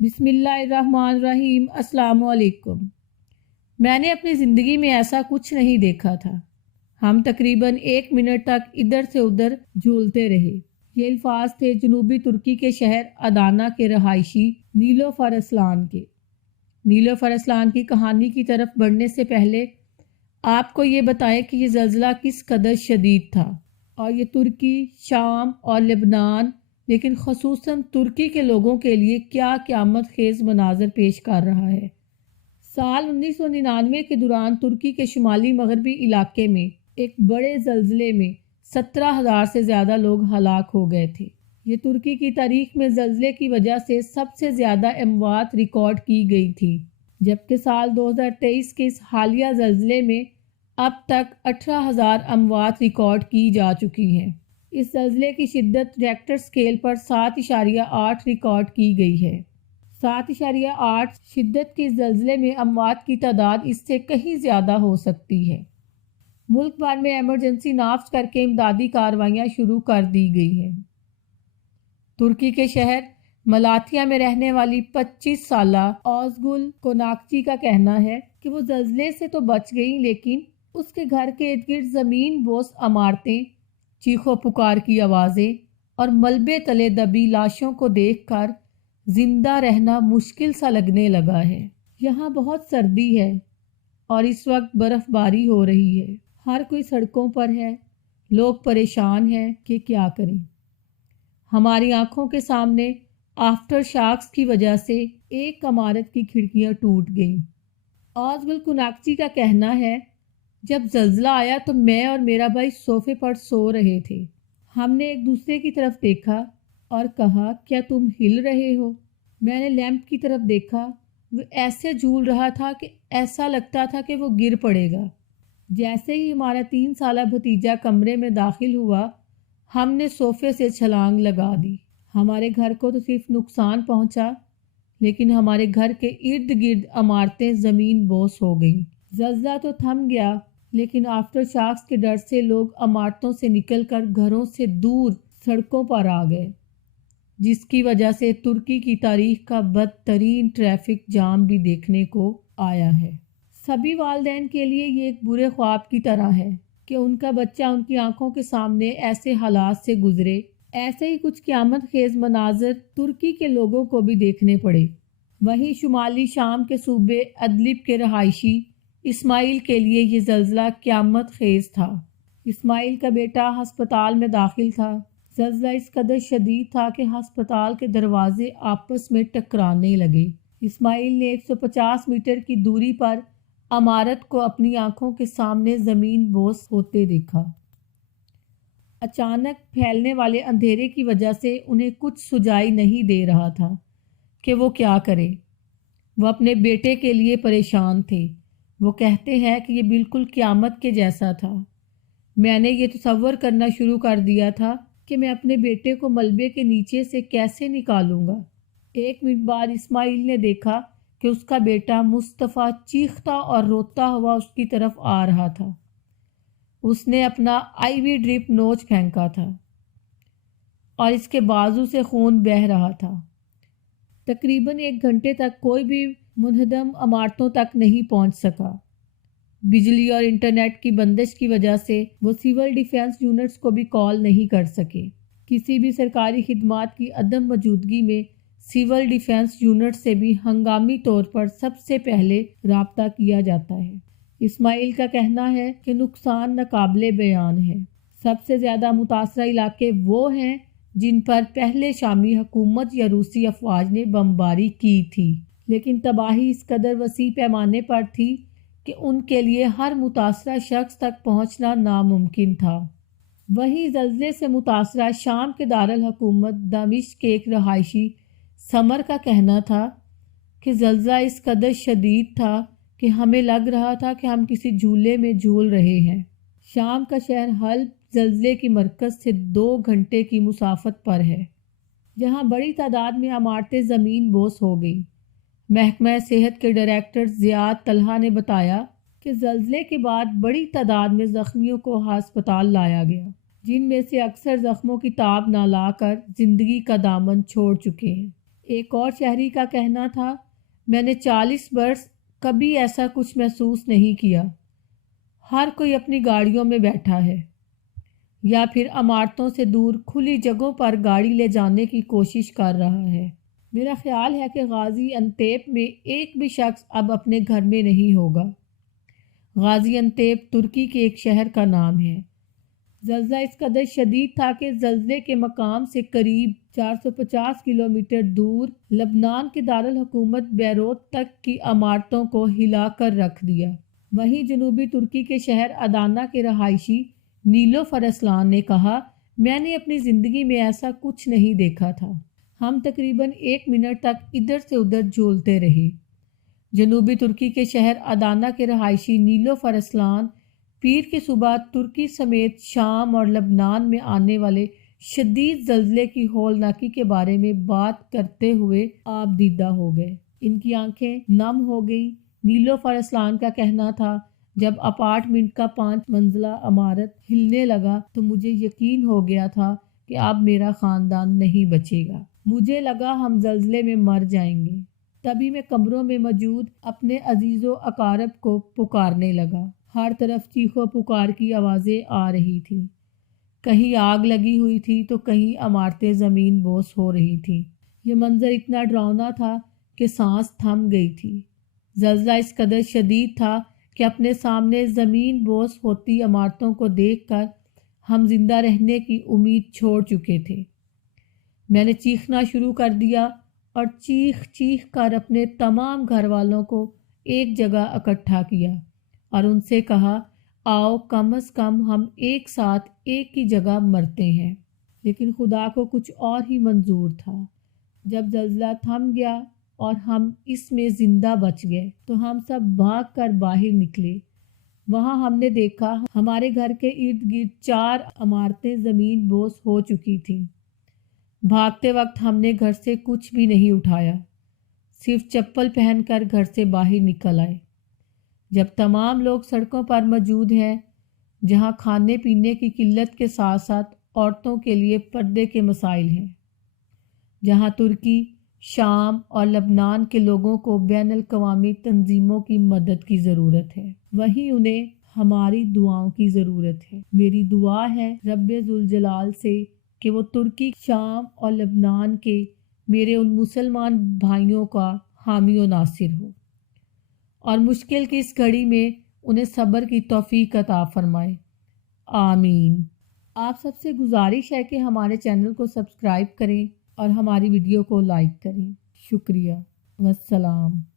بسم اللہ الرحمن الرحیم۔ السلام علیکم۔ میں نے اپنی زندگی میں ایسا کچھ نہیں دیکھا تھا۔ ہم تقریباً 1 منٹ تک ادھر سے ادھر جھولتے رہے۔ یہ الفاظ تھے جنوبی ترکی کے شہر ادانا کے رہائشی نیلوفر اسلان کے۔ نیلوفر اسلان کی کہانی کی طرف بڑھنے سے پہلے آپ کو یہ بتائیں کہ یہ زلزلہ کس قدر شدید تھا اور یہ ترکی، شام اور لبنان، لیکن خصوصاً ترکی کے لوگوں کے لیے کیا قیامت خیز مناظر پیش کر رہا ہے۔ سال 1999 کے دوران ترکی کے شمالی مغربی علاقے میں ایک بڑے زلزلے میں 17,000 سے زیادہ لوگ ہلاک ہو گئے تھے۔ یہ ترکی کی تاریخ میں زلزلے کی وجہ سے سب سے زیادہ اموات ریکارڈ کی گئی تھی، جبکہ سال 2023 کے اس حالیہ زلزلے میں اب تک 18,000 اموات ریکارڈ کی جا چکی ہیں۔ اس زلزلے کی شدت ریکٹر سکیل پر 7.8 ریکارڈ کی گئی ہے۔ 7.8 شدت کے زلزلے میں اموات کی تعداد اس سے کہیں زیادہ ہو سکتی ہے۔ ملک بھر میں ایمرجنسی نافذ کر کے امدادی کارروائیاں شروع کر دی گئی ہیں۔ ترکی کے شہر ملاتیا میں رہنے والی 25 سالہ اوزگل کوناکچی کا کہنا ہے کہ وہ زلزلے سے تو بچ گئی، لیکن اس کے گھر کے ارد گرد زمین بوس عمارتیں، چیخو پکار کی آوازیں اور ملبے تلے دبی لاشوں کو دیکھ کر زندہ رہنا مشکل سا لگنے لگا ہے۔ یہاں بہت سردی ہے اور اس وقت برف باری ہو رہی ہے۔ ہر کوئی سڑکوں پر ہے، لوگ پریشان ہیں کہ کیا کریں۔ ہماری آنکھوں کے سامنے آفٹر شاکس کی وجہ سے ایک عمارت کی کھڑکیاں ٹوٹ گئیں۔ اوزگل کوناکچی کا کہنا ہے، جب زلزلہ آیا تو میں اور میرا بھائی صوفے پر سو رہے تھے۔ ہم نے ایک دوسرے کی طرف دیکھا اور کہا، کیا تم ہل رہے ہو؟ میں نے لیمپ کی طرف دیکھا، وہ ایسے جھول رہا تھا کہ ایسا لگتا تھا کہ وہ گر پڑے گا۔ جیسے ہی ہمارا 3 سالہ بھتیجا کمرے میں داخل ہوا، ہم نے صوفے سے چھلانگ لگا دی۔ ہمارے گھر کو تو صرف نقصان پہنچا، لیکن ہمارے گھر کے ارد گرد عمارتیں زمین بوس ہو گئیں۔ زلزلہ تو تھم گیا، لیکن آفٹر شاکس کے ڈر سے لوگ عمارتوں سے نکل کر گھروں سے دور سڑکوں پر آ گئے، جس کی وجہ سے ترکی کی تاریخ کا بدترین ٹریفک جام بھی دیکھنے کو آیا ہے۔ سبھی والدین کے لیے یہ ایک برے خواب کی طرح ہے کہ ان کا بچہ ان کی آنکھوں کے سامنے ایسے حالات سے گزرے۔ ایسے ہی کچھ قیامت خیز مناظر ترکی کے لوگوں کو بھی دیکھنے پڑے۔ وہیں شمالی شام کے صوبے ادلب کے رہائشی اسماعیل کے لیے یہ زلزلہ قیامت خیز تھا۔ اسماعیل کا بیٹا ہسپتال میں داخل تھا۔ زلزلہ اس قدر شدید تھا کہ ہسپتال کے دروازے آپس میں ٹکرانے لگے۔ اسماعیل نے 150 میٹر کی دوری پر عمارت کو اپنی آنکھوں کے سامنے زمین بوس ہوتے دیکھا۔ اچانک پھیلنے والے اندھیرے کی وجہ سے انہیں کچھ سجائی نہیں دے رہا تھا کہ وہ کیا کرے۔ وہ اپنے بیٹے کے لیے پریشان تھے۔ وہ کہتے ہیں کہ یہ بالکل قیامت کے جیسا تھا۔ میں نے یہ تصور کرنا شروع کر دیا تھا کہ میں اپنے بیٹے کو ملبے کے نیچے سے کیسے نکالوں گا۔ 1 منٹ بعد اسماعیل نے دیکھا کہ اس کا بیٹا مصطفیٰ چیختا اور روتا ہوا اس کی طرف آ رہا تھا۔ اس نے اپنا آئی وی ڈرپ نوچ پھینکا تھا اور اس کے بازو سے خون بہہ رہا تھا۔ تقریباً 1 گھنٹے تک کوئی بھی منہدم عمارتوں تک نہیں پہنچ سکا۔ بجلی اور انٹرنیٹ کی بندش کی وجہ سے وہ سول ڈیفنس یونٹس کو بھی کال نہیں کر سکے۔ کسی بھی سرکاری خدمات کی عدم موجودگی میں سول ڈیفنس یونٹ سے بھی ہنگامی طور پر سب سے پہلے رابطہ کیا جاتا ہے۔ اسماعیل کا کہنا ہے کہ نقصان ناقابل بیان ہے۔ سب سے زیادہ متاثرہ علاقے وہ ہیں جن پر پہلے شامی حکومت یا روسی افواج نے بمباری کی تھی، لیکن تباہی اس قدر وسیع پیمانے پر تھی کہ ان کے لیے ہر متاثرہ شخص تک پہنچنا ناممکن تھا۔ وہیں زلزلے سے متاثرہ شام کے دارالحکومت دمشق کے ایک رہائشی سمر کا کہنا تھا کہ زلزلہ اس قدر شدید تھا کہ ہمیں لگ رہا تھا کہ ہم کسی جھولے میں جھول رہے ہیں۔ شام کا شہر حلب زلزلے کی مرکز سے 2 گھنٹے کی مسافت پر ہے، جہاں بڑی تعداد میں عمارتیں زمین بوس ہو گئیں۔ محکمہ صحت کے ڈائریکٹر زیاد طلحہ نے بتایا کہ زلزلے کے بعد بڑی تعداد میں زخمیوں کو ہسپتال لایا گیا، جن میں سے اکثر زخموں کی تاب نہ لا کر زندگی کا دامن چھوڑ چکے ہیں۔ ایک اور شہری کا کہنا تھا، میں نے 40 برس کبھی ایسا کچھ محسوس نہیں کیا۔ ہر کوئی اپنی گاڑیوں میں بیٹھا ہے یا پھر عمارتوں سے دور کھلی جگہوں پر گاڑی لے جانے کی کوشش کر رہا ہے۔ میرا خیال ہے کہ غازی انتیپ میں ایک بھی شخص اب اپنے گھر میں نہیں ہوگا۔ غازی انتیپ ترکی کے ایک شہر کا نام ہے۔ زلزلہ اس قدر شدید تھا کہ زلزلے کے مقام سے قریب 450 کلومیٹر دور لبنان کے دارالحکومت بیروت تک کی عمارتوں کو ہلا کر رکھ دیا۔ وہیں جنوبی ترکی کے شہر ادانا کے رہائشی نیلوفر اسلان نے کہا، میں نے اپنی زندگی میں ایسا کچھ نہیں دیکھا تھا۔ ہم تقریباً 1 منٹ تک ادھر سے ادھر جھولتے رہے۔ جنوبی ترکی کے شہر ادانا کے رہائشی نیلوفر اسلان پیر کی صبح ترکی سمیت شام اور لبنان میں آنے والے شدید زلزلے کی ہولناکی کے بارے میں بات کرتے ہوئے آپ دیدہ ہو گئے۔ ان کی آنکھیں نم ہو گئیں۔ نیلوفر اسلان کا کہنا تھا، جب اپارٹمنٹ کا 5 منزلہ عمارت ہلنے لگا تو مجھے یقین ہو گیا تھا کہ اب میرا خاندان نہیں بچے گا۔ مجھے لگا ہم زلزلے میں مر جائیں گے۔ تبھی میں کمروں میں موجود اپنے عزیز و اقارب کو پکارنے لگا۔ ہر طرف چیخ و پکار کی آوازیں آ رہی تھیں۔ کہیں آگ لگی ہوئی تھی تو کہیں عمارتیں زمین بوس ہو رہی تھیں۔ یہ منظر اتنا ڈراؤنا تھا کہ سانس تھم گئی تھی۔ زلزلہ اس قدر شدید تھا کہ اپنے سامنے زمین بوس ہوتی عمارتوں کو دیکھ کر ہم زندہ رہنے کی امید چھوڑ چکے تھے۔ میں نے چیخنا شروع کر دیا اور چیخ چیخ کر اپنے تمام گھر والوں کو ایک جگہ اکٹھا کیا اور ان سے کہا، آؤ کم از کم ہم ایک ساتھ ایک ہی جگہ مرتے ہیں۔ لیکن خدا کو کچھ اور ہی منظور تھا۔ جب زلزلہ تھم گیا اور ہم اس میں زندہ بچ گئے تو ہم سب بھاگ کر باہر نکلے۔ وہاں ہم نے دیکھا ہمارے گھر کے ارد گرد 4 عمارتیں زمین بوس ہو چکی تھیں۔ بھاگتے وقت ہم نے گھر سے کچھ بھی نہیں اٹھایا، صرف چپل پہن کر گھر سے باہر نکل آئے۔ جب تمام لوگ سڑکوں پر موجود ہیں، جہاں کھانے پینے کی قلت کے ساتھ ساتھ عورتوں کے لیے پردے کے مسائل ہیں، جہاں ترکی، شام اور لبنان کے لوگوں کو بین الاقوامی تنظیموں کی مدد کی ضرورت ہے، وہیں انہیں ہماری دعاؤں کی ضرورت ہے۔ میری دعا ہے رب ذوالجلال سے کہ وہ ترکی، شام اور لبنان کے میرے ان مسلمان بھائیوں کا حامی و ناصر ہو اور مشکل کی اس گھڑی میں انہیں صبر کی توفیق عطا فرمائے، آمین۔ آپ سب سے گزارش ہے کہ ہمارے چینل کو سبسکرائب کریں اور ہماری ویڈیو کو لائک کریں۔ شکریہ، والسلام۔